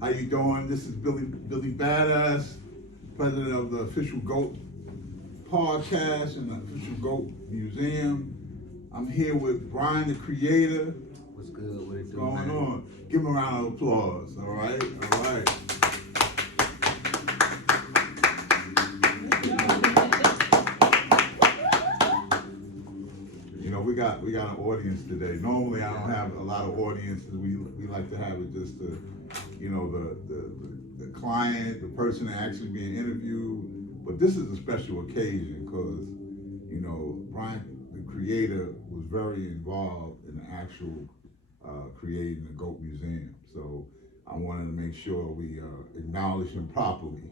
How you doing? This is Billy Badass, president of the official GOAT podcast and the official GOAT museum. I'm here with Brian, the creator. What's good? What What's going on? Give him a round of applause. All right, all right. You know, we got an audience today. Normally, I don't have a lot of audiences. We like to have it just the client, the person that actually being interviewed. But this is a special occasion because Brian, the creator, was very involved in the actual creating the GOAT Museum. So I wanted to make sure we acknowledge him properly.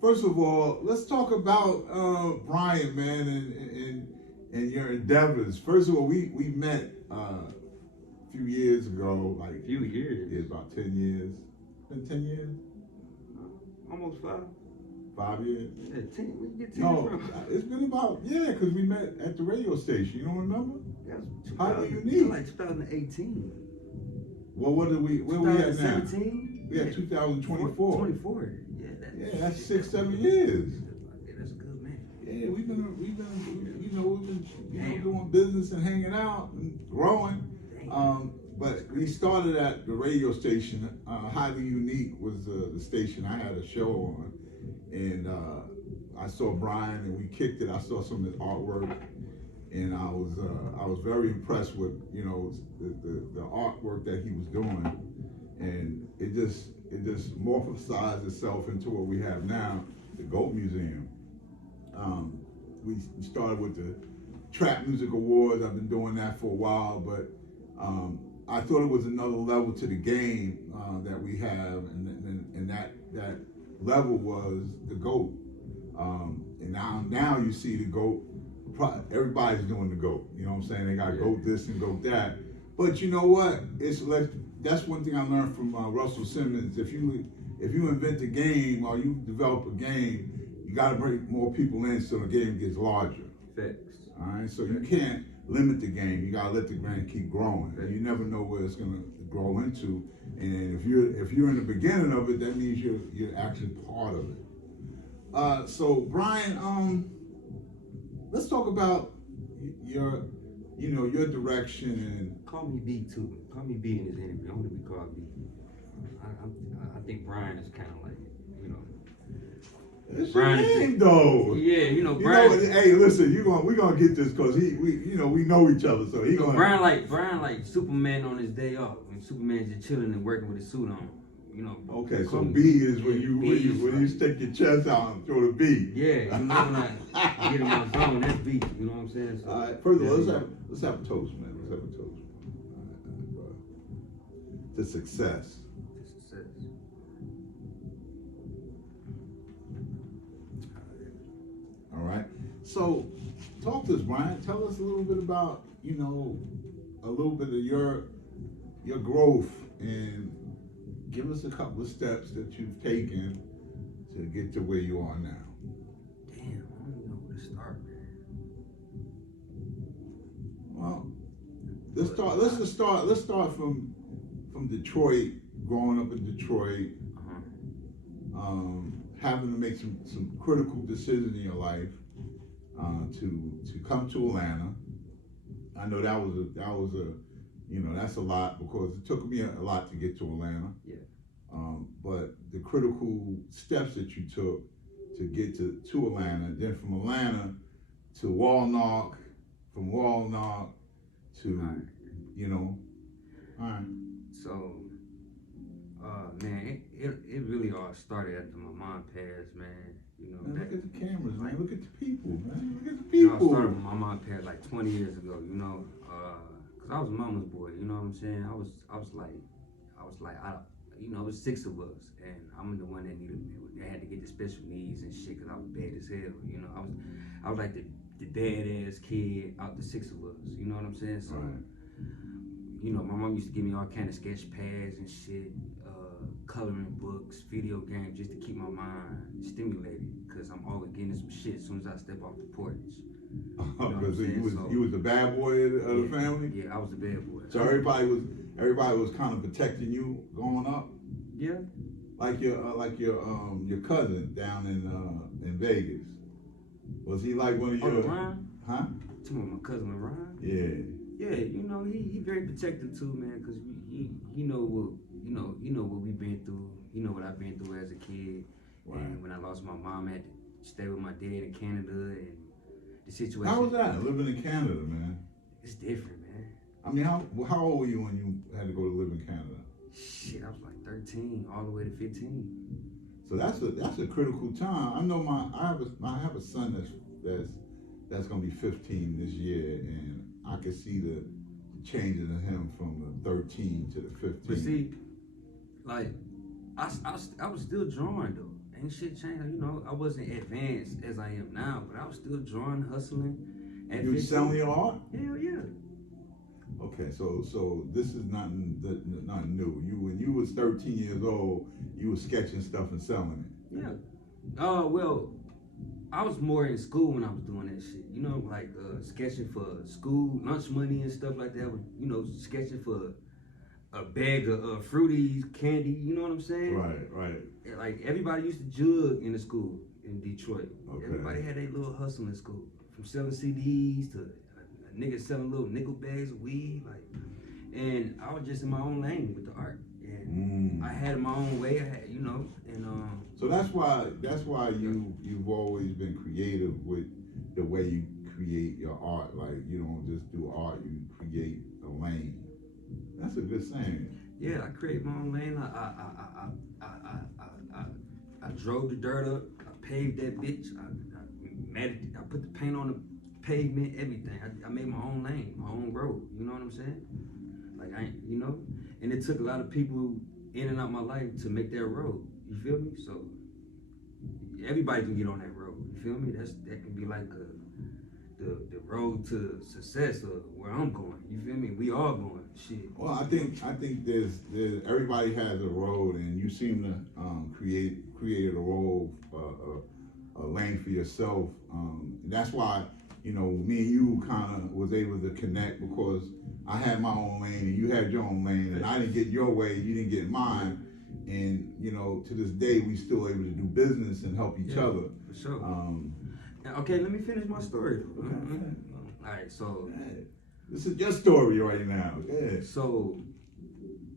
First of all, let's talk about Brian, man, and your endeavors. First of all, we met a few years ago, like a few years. Yeah, about 10 years. Been 10 years? Almost 5. 5 years? Yeah, 10. Where you get 10 No, from? it's been about, because we met at the radio station. You don't remember? That's Highly unique. Like 2018. Well, where we at now? 2017? We at 2024. 24. Yeah, that's 6-7 years. Yeah, that's good, man. Yeah, we've been doing business and hanging out and growing. But we started at the radio station. Highly Unique was the station I had a show on, and I saw Brian and we kicked it. I saw some of his artwork, and I was very impressed with the artwork that he was doing, and it just morphosized itself into what we have now, the GOAT Museum. We started with the Trap Music Awards. I've been doing that for a while, but I thought it was another level to the game that we have, and that level was the GOAT. And now you see the GOAT. Everybody's doing the GOAT. You know what I'm saying? They got GOAT this and GOAT that. But you know what? That's one thing I learned from Russell Simmons. If you invent a game or you develop a game, you got to bring more people in so the game gets larger. Facts. All right, so you can't limit the game. You got to let the game keep growing. And you never know where it's gonna grow into. And if you're in the beginning of it, that means you're actually part of it. So Brian, let's talk about your direction and. Call me B too. Call me B in this interview. I want to be called B. I think Brian is kind of like, It's Brian your name, though. Yeah, Brian. Hey, listen, we gonna get this because we know each other, so he gonna. Brian like Superman on his day off. When Superman just chilling and working with his suit on. Okay, so B is when you stick your chest out and throw the B. Yeah, when I get in my zone, that's B. You know what I'm saying? So, all right, first of all, let's have a toast, man. Let's have a toast. To success. All right. So, talk to us, Brian. Tell us a little bit about, a little bit of your growth, and give us a couple of steps that you've taken to get to where you are now. Damn, I don't even know where to start, man. Well, let's start from Detroit, growing up in Detroit, having to make some critical decisions in your life, to come to Atlanta. I know that was that's a lot because it took me a lot to get to Atlanta. Yeah. But the critical steps that you took to get to Atlanta, then from Atlanta to Walnut, from Walnut to, all right. So, man, it really all started after my mom passed, man. Man, look at the cameras, man. Look at the people, man. Look at the people. I started when my mom passed like 20 years ago, cause I was a mama's boy. You know what I'm saying? I was like, it was 6 of us, and I'm the one that had to get the special needs and shit, cause I was bad as hell. I was like the badass kid out the 6 of us. You know what I'm saying? So, right. you know, my mom used to give me all kind of sketch pads and shit, coloring books, video games, just to keep my mind stimulated. Cause I'm always getting some shit as soon as I step off the porch. You know Because you was the bad boy of the family. Yeah, I was the bad boy. So everybody was kind of protecting you growing up. Yeah. Like your cousin down in Vegas. Was he like one of your? Ron? Huh? Talking about my cousin Ron? Yeah. Yeah, you know he very protective too, man, cause he know what we've been through. He know what I've been through as a kid. Right. And when I lost my mom, I had to stay with my dad in Canada, and the situation. How was that living in Canada, man? It's different, man. I mean, how old were you when you had to go to live in Canada? Shit, I was like 13, all the way to 15. So that's a critical time. I know I have a son that's gonna be 15 this year, and I can see the changes in him from the 13 to the 15. But see, like I was still drawing though. Ain't shit changed. You know, I wasn't advanced as I am now, but I was still drawing, hustling. You were selling your art? Hell yeah. Okay, so this is not new. When you was 13 years old, you were sketching stuff and selling it. Yeah. Well, I was more in school when I was doing that shit. You know, like sketching for school lunch money and stuff like that. You know, sketching for a bag of fruities, candy. You know what I'm saying? Right. Like everybody used to jug in the school in Detroit. Okay. Everybody had their little hustle in school, from selling CDs to niggas selling little nickel bags of weed, like, and I was just in my own lane with the art, and I had my own way. I had, you know, and so that's why you've always been creative with the way you create your art. Like you don't just do art, you create a lane. That's a good saying. Yeah, I create my own lane. I drove the dirt up. I paved that bitch. I put the paint on the pavement, everything. I made my own lane, my own road. You know what I'm saying? Like you know, and it took a lot of people in and out my life to make that road. You feel me? So everybody can get on that road. You feel me? That can be like the road to success or where I'm going. You feel me? We all going. Shit. Well, I think there's everybody has a road, and you seem to created a road, a lane for yourself. That's why. You know, me and you kind of was able to connect because I had my own lane and you had your own lane, and I didn't get your way, you didn't get mine, and you know, to this day we still able to do business and help each other. For sure. Okay, let me finish my story. All right, so this is your story right now. Yeah. So,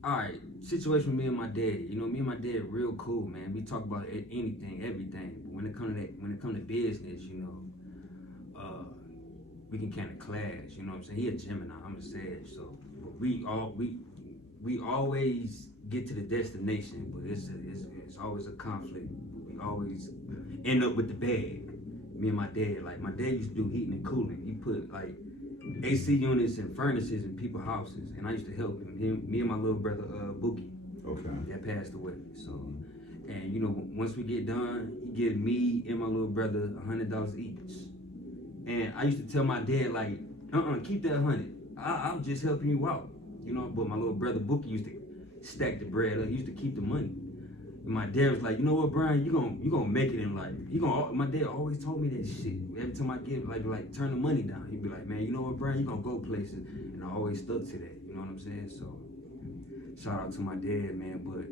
all right, situation with me and my dad. You know, me and my dad real cool, man. We talk about anything, everything. But when it come to business, you know. We can kind of clash, you know what I'm saying? He a Gemini, I'm a Sag, so but we always get to the destination, but it's always a conflict. We always end up with the bag. Me and my dad, like my dad used to do heating and cooling. He put like AC units and furnaces in people's houses, and I used to help him. Me and my little brother Bookie, that passed away. So, and you know, once we get done, he give me and my little brother $100 each. And I used to tell my dad, like, keep that 100. I'm just helping you out, you know. But my little brother Bookie used to stack the bread up. He used to keep the money. And my dad was like, you know what, Brian, you gonna make it in life. My dad always told me that shit. Every time I give like turn the money down, he'd be like, man, you know what, Brian, you gonna go places. And I always stuck to that. You know what I'm saying? So shout out to my dad, man. But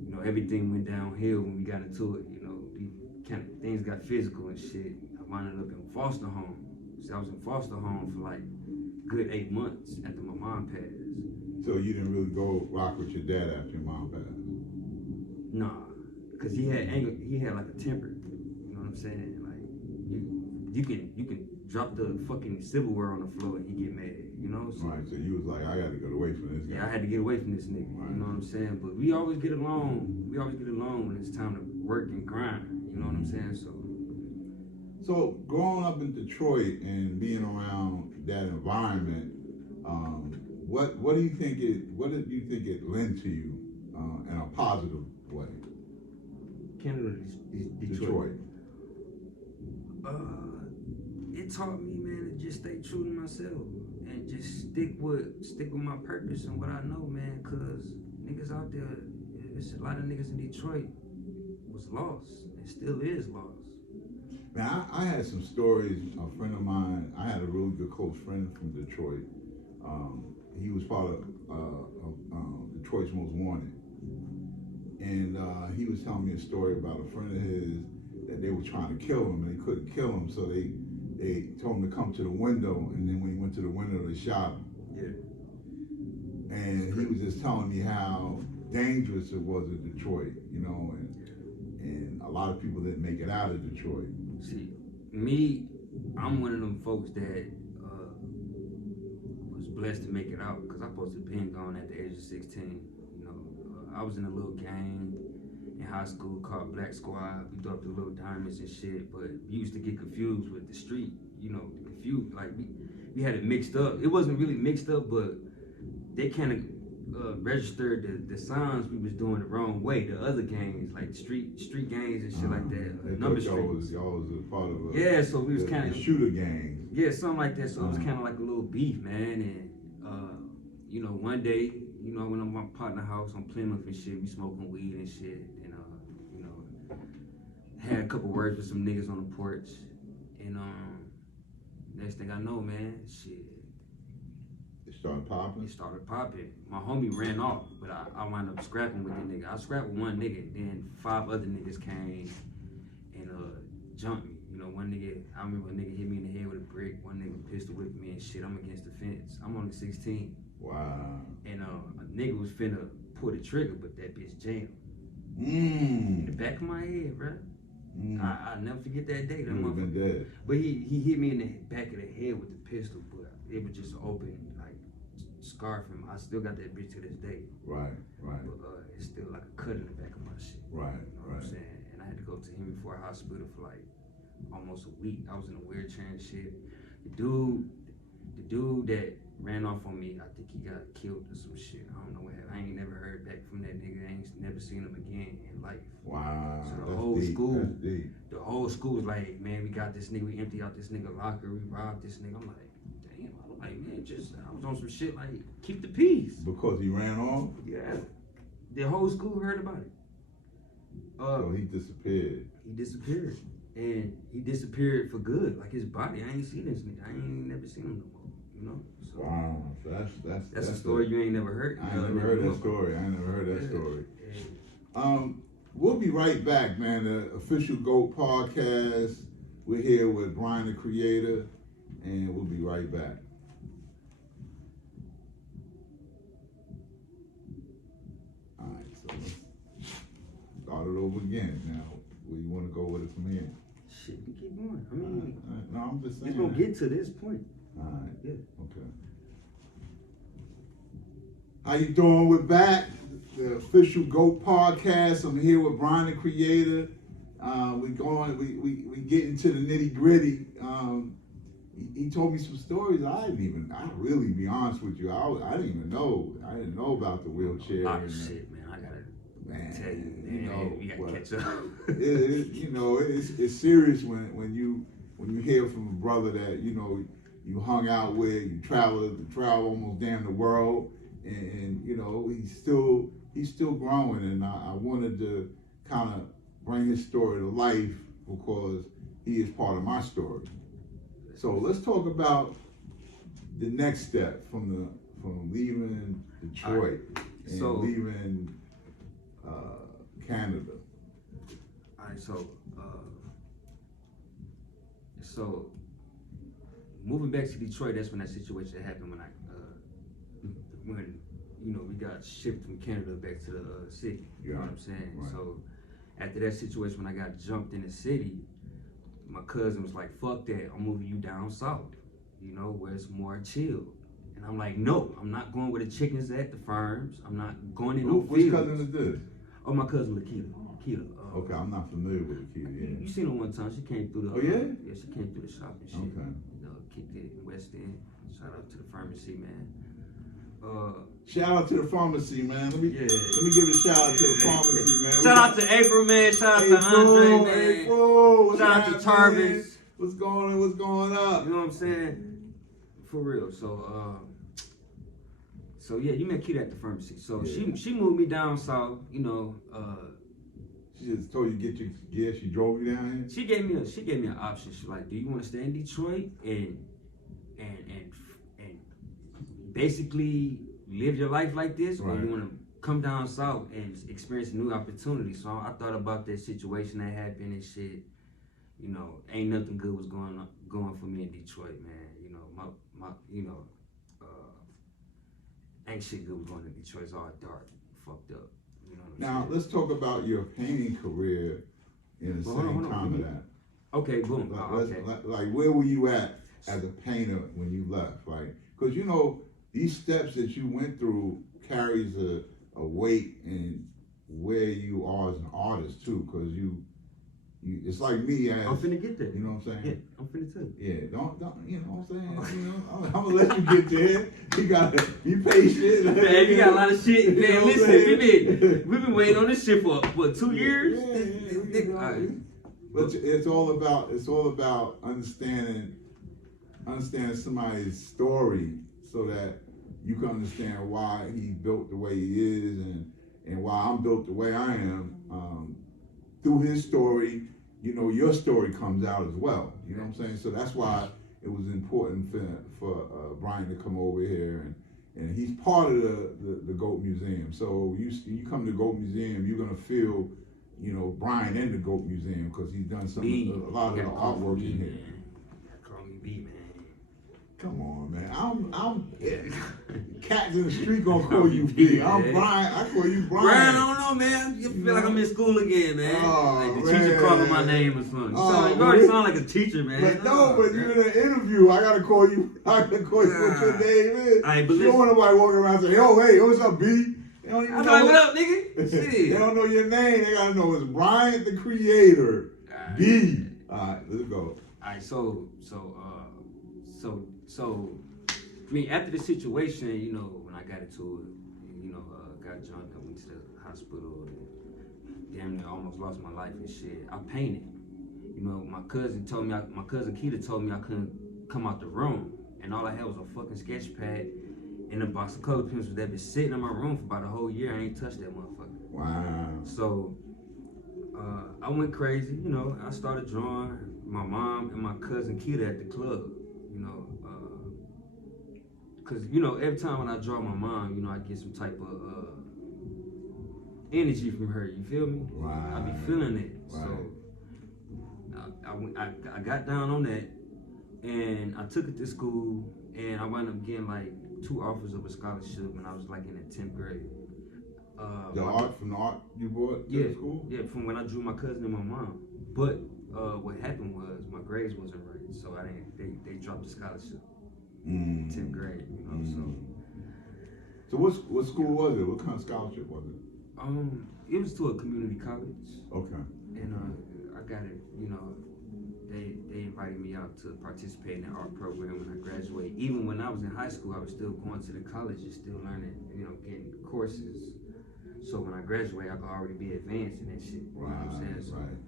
you know, everything went downhill when we got into it. You know, things got physical and shit. I wound up in foster home. So I was in foster home for like good 8 months after my mom passed. So you didn't really go rock with your dad after your mom passed? Nah, cause he had like a temper. You know what I'm saying? Like you can drop the fucking silverware on the floor and he get mad. You know? So, right. So you was like, I got to get away from this guy. Yeah, I had to get away from this nigga. Right. You know what I'm saying? But we always get along. We always get along when it's time to work and grind. You know what I'm saying? So growing up in Detroit and being around that environment, what do you think it lent to you in a positive way? Canada, Detroit. It taught me, man, to just stay true to myself and just stick with my purpose and what I know, man. Cause niggas out there, it's a lot of niggas in Detroit was lost and still is lost. Now, I had some stories. A friend of mine, I had a really good close friend from Detroit. He was part of Detroit's Most Wanted. And he was telling me a story about a friend of his that they were trying to kill him and they couldn't kill him, so they told him to come to the window, and then when he went to the window, they shot him. Yeah. And he was just telling me how dangerous it was in Detroit, you know, and a lot of people didn't make it out of Detroit. See, me, I'm one of them folks that was blessed to make it out, because I supposed to been gone at the age of 16. You know, I was in a little gang in high school called Black Squad. We thought the little diamonds and shit, but we used to get confused with the street. You know, confused, like we had it mixed up. It wasn't really mixed up, but they kind of registered the signs we was doing the wrong way. The other gangs, like street gangs and shit like that. Number streets. Y'all was a part of yeah, so we was kind of shooter gangs. Yeah, something like that. So it was kind of like a little beef, man. And you know, one day, you know, when I'm at my partner's house on Plymouth and shit, we smoking weed and shit, and you know, had a couple words with some niggas on the porch, and next thing I know, man, shit. It started popping? It started popping. My homie ran off, but I wound up scrapping with the nigga. I scrapped with one nigga, then 5 other niggas came and jumped me. You know, one nigga, I remember a nigga hit me in the head with a brick, one nigga pistol whipped me and shit. I'm against the fence. I'm only 16. Wow. And a nigga was finna pull the trigger, but that bitch jammed. In the back of my head, bro. I'll never forget that day. That would have been dead. But he hit me in the back of the head with the pistol, but it was just open, like, scar from him. I still got that bitch to this day. Right. But it's still like a cut in the back of my shit. Right. You know what I'm saying? And I had to go to him before hospital for like almost a week. I was in a wheelchair and shit. The dude that ran off on me, I think he got killed or some shit. I don't know what happened. I ain't never heard back from that nigga. I ain't never seen him again in life. Wow. So the whole school was like, man, we got this nigga, we empty out this nigga locker, we robbed this nigga. I'm like, damn, I'm like, man, I was on some shit like, keep the peace. Because he ran off? Yeah. The whole school heard about it. So he disappeared. He disappeared. And he disappeared for good. Like his body, I ain't seen this nigga. I ain't never seen him no more. You know? So wow. That's a story you ain't never heard. I ain't never heard that story. We'll be right back, man. The official G.O.A.T podcast. We're here with Brian, the creator, and we'll be right back. All right, so let's start it over again. Now, where you want to go with it from here? Shit, we keep going. I mean, no, I'm just saying. It's gonna get to this point. All right. Yeah. Okay. How you doing? We're back. The official G.O.A.T podcast. I'm here with Brian, the creator. We get into the nitty gritty. He told me some stories I really, be honest with you, I didn't even know. I didn't know about the wheelchair. A lot of shit, man. I gotta tell you, man. You know, we gotta catch up. It's serious when you hear from a brother that you hung out with, you travel almost damn the world, and he's still growing, and I wanted to kind of bring his story to life because he is part of my story. So let's talk about the next step from leaving Detroit and leaving Canada. All right, so moving back to Detroit, that's when that situation happened when we got shipped from Canada back to the city. You know what I'm saying? Right. So after that situation, when I got jumped in the city, my cousin was like, fuck that, I'm moving you down south, where it's more chill. And I'm like, no, I'm not going where the chickens at, the farms. I'm not going in no fields. Which cousin is this? Oh, my cousin Lakita. Okay, I'm not familiar with Lakita. Yeah. You seen her one time. She came through the. Oh yeah? Yeah, she came through the shop and shit. Okay. Kicked it in West End. Shout out to the pharmacy, man. Shout out to the pharmacy, man. Let me give a shout out to the pharmacy, man. Shout out to April, man. Shout out to Andre, man. April, shout out to Tarvis. What's going on? What's going up? You know what I'm saying? For real. So yeah, you met Keita at the pharmacy. So Yeah. she moved me down south. You know, She just told you to get your gear. She drove you down here. she gave me an option. She's like, do you want to stay in Detroit and basically live your life like this, or you want to come down south and experience a new opportunity? So I thought about that situation that happened and shit. You know, ain't nothing good was going for me in Detroit, man. You know, my ain't shit good was going in Detroit. It's all dark, fucked up. You know what I'm Now saying? let's talk about your painting career in the same time of that. Okay, boom. Like where were you at as a painter when you left? Like, because you know these steps that you went through carries a weight in where you are as an artist too. Because you it's like me. I'm finna get there. You know what I'm saying? Yeah, I'm finna tell you. Yeah, don't you know what I'm saying? You know, I'm gonna let you get there. You gotta be patient. Man, you got a lot of shit. You know Man, what I'm listen, saying? we've been waiting on this shit for 2 years. Yeah, you know, but it's all about understanding somebody's story so that you can understand why he's built the way he is and why I'm built the way I am. Through his story, you know, your story comes out as well. You know what I'm saying? So that's why it was important for Brian to come over here, and he's part of the GOAT Museum. So you come to the GOAT Museum, you're gonna feel, you know, Brian in the GOAT Museum because he's done a lot of the artwork in here. Call me B, man. Come on, man. I'm cats in the street gonna call you B. I'm Brian. I call you Brian. Brian, I don't know, man. You feel like I'm in school again, man. Oh, like the teacher calling my name or something. You already sound like a teacher, man. But but you're in an interview. I gotta call you. What your name is. You don't want nobody walking around saying, "Yo, hey, what's up, B?" They don't even I'm know like, what up, nigga? They don't know your name. They gotta know it's Brian, the creator. B. All right, let's go. All right, so, I mean, after the situation, you know, when I got into it, you know, got jumped, I went to the hospital, and damn near almost lost my life and shit. I painted. You know, my cousin Keita told me I couldn't come out the room, and all I had was a fucking sketch pad and a box of color pencils that been sitting in my room for about a whole year. I ain't touched that motherfucker. Wow. So, I went crazy. You know, I started drawing my mom and my cousin Keita at the club. You know, cause you know every time when I draw my mom, you know I get some type of energy from her. You feel me? Right. I be feeling it. Right. So I got down on that, and I took it to school, and I wound up getting like 2 offers of a scholarship when I was like in the 10th grade. The art you brought to the school? Yeah, from when I drew my cousin and my mom. But what happened was my grades wasn't right, so they dropped the scholarship. 10th grade, you know. So what school was it? What kind of scholarship was it? It was to a community college. Okay. And I got it. You know, they invited me out to participate in the art program when I graduated. Even when I was in high school, I was still going to the colleges, still learning. You know, getting courses. So when I graduate, I could already be advanced in that shit. You know what I'm saying?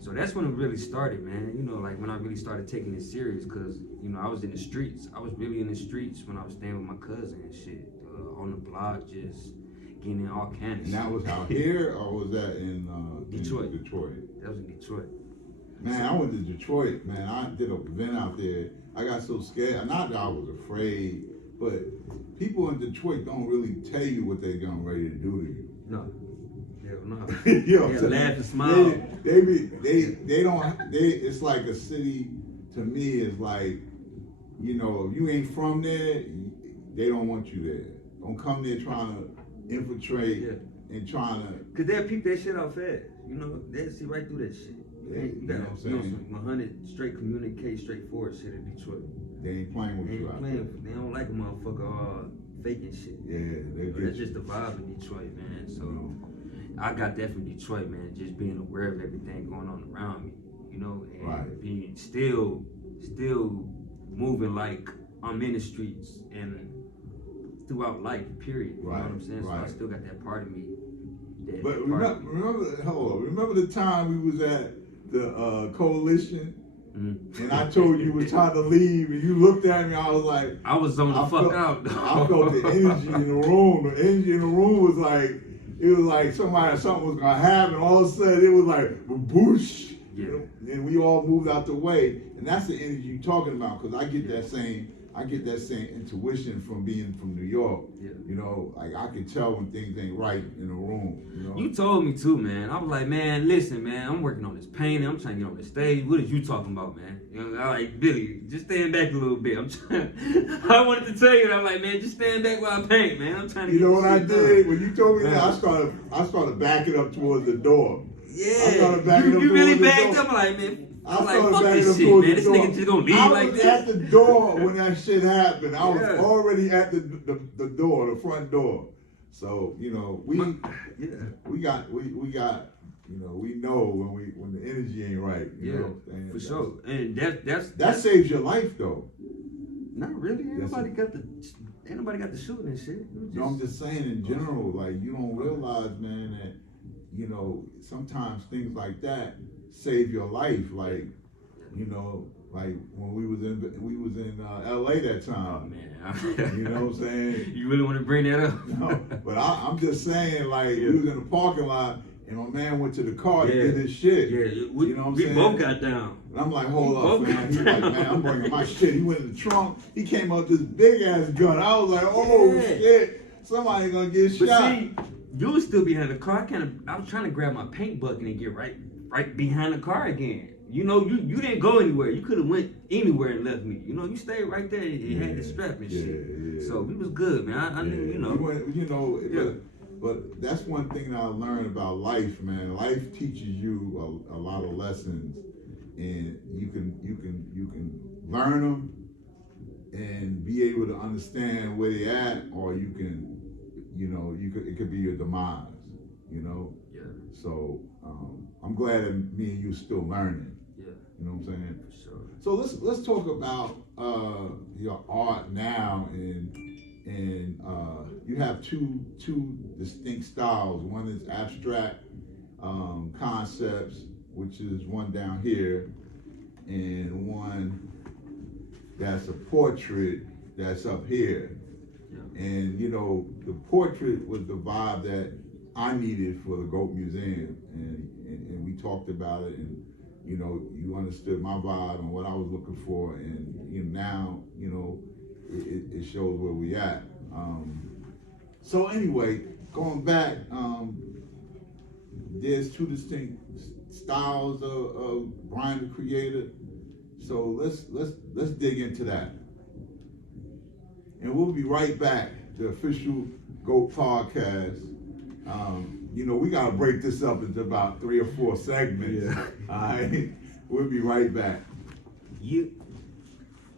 So that's when it really started, man. You know, like when I really started taking it serious, cause you know I was in the streets. I was really in the streets when I was staying with my cousin and shit, on the block, just getting in all kinds of shit. And that was out here, or was that in Detroit? Detroit. That was in Detroit. Man, I went to Detroit, man. I did an event out there. I got so scared. Not that I was afraid, but people in Detroit don't really tell you what they're getting ready to do to you. No. Hell no. You know, they laugh and smile. It's like a city, to me, is like, you know, if you ain't from there, they don't want you there. Don't come there trying to infiltrate and trying to. Cause they'll peep that shit out fast. You know, they'll see right through that shit. You gotta, some 100 straight communicate, straightforward shit in Detroit. They ain't playing with you out there. They don't like a motherfucker faking shit. Yeah, that's just the vibe of Detroit, man. So I got that from Detroit, man. Just being aware of everything going on around me, you know, and being still moving like I'm in the streets and throughout life, period. You know what I'm saying? So I still got that part of me. Remember the time we was at the coalition and I told you was time to leave, and you looked at me. I was like, I was on the fuck out. I felt the energy in the room. The energy in the room was like, it was like something was gonna happen. All of a sudden, it was like boosh, and we all moved out the way. And that's the energy you're talking about, because I get that same intuition from being from New York. Yeah. You know, like I can tell when things ain't right in the room. You know? You told me too, man. I was like, man, listen, man, I'm working on this painting. I'm trying to get on the stage. What is you talking about, man? You know, I like, Billy, just stand back a little bit. I'm trying. I wanted to tell you, and I'm like, man, just stand back while I paint, man. I'm trying to. You know what I did did when you told me that? I started backing up towards the door. Yeah. I started backing up you towards really the backed door. up, like, man. I I'm like, started fuck backing this up shit, towards man. the This door. nigga just gonna leave I like was this. at the door when that shit happened. I was Yeah. already at the door, the front door. So you know we got you know we know when the energy ain't right. You know what I'm saying? For sure. And that saves your life though. Not really. Ain't nobody got the shooting and shit. No, I'm just saying in general, like you don't realize, man, that you know sometimes things like that save your life. Like you know, like when we was in L.A. that time. Oh man, You know what I'm saying? You really want to bring that up? No, but I'm just saying, like we was in the parking lot and my man went to the car to get his shit. Yeah, you know what I'm saying? We both got down. And I'm like, hold up, man. He's like, man, I'm bringing my shit. He went in the trunk. He came out with this big ass gun. I was like, oh shit, somebody gonna get shot. But see, you was still behind the car. I was trying to grab my paint bucket and get right behind the car again. You know, you didn't go anywhere. You could have went anywhere and left me. You know, you stayed right there. You had the strap and shit. Yeah. So we was good, man. I knew, you know. You know, but that's one thing that I learned about life, man. Life teaches you a lot of lessons, and you can learn them and be able to understand where they at, or you can, you know, it could be your demise, you know. Yeah. So I'm glad that me and you still learning. Yeah. You know what I'm saying? For sure. So let's talk about your art now, and you have two distinct styles. One is abstract concepts, which is one down here, and one that's a portrait that's up here. Yeah. And you know, the portrait was the vibe that I needed for the G.O.A.T Museum, and we talked about it, and you know, you understood my vibe and what I was looking for, and you know, now you know it shows where we at. So anyway, going back, there's two distinct styles of Brian the Creator. So let's dig into that, and we'll be right back. The official G.O.A.T podcast. You know, we gotta break this up into about 3 or 4 segments. Yeah. All right, we'll be right back. You.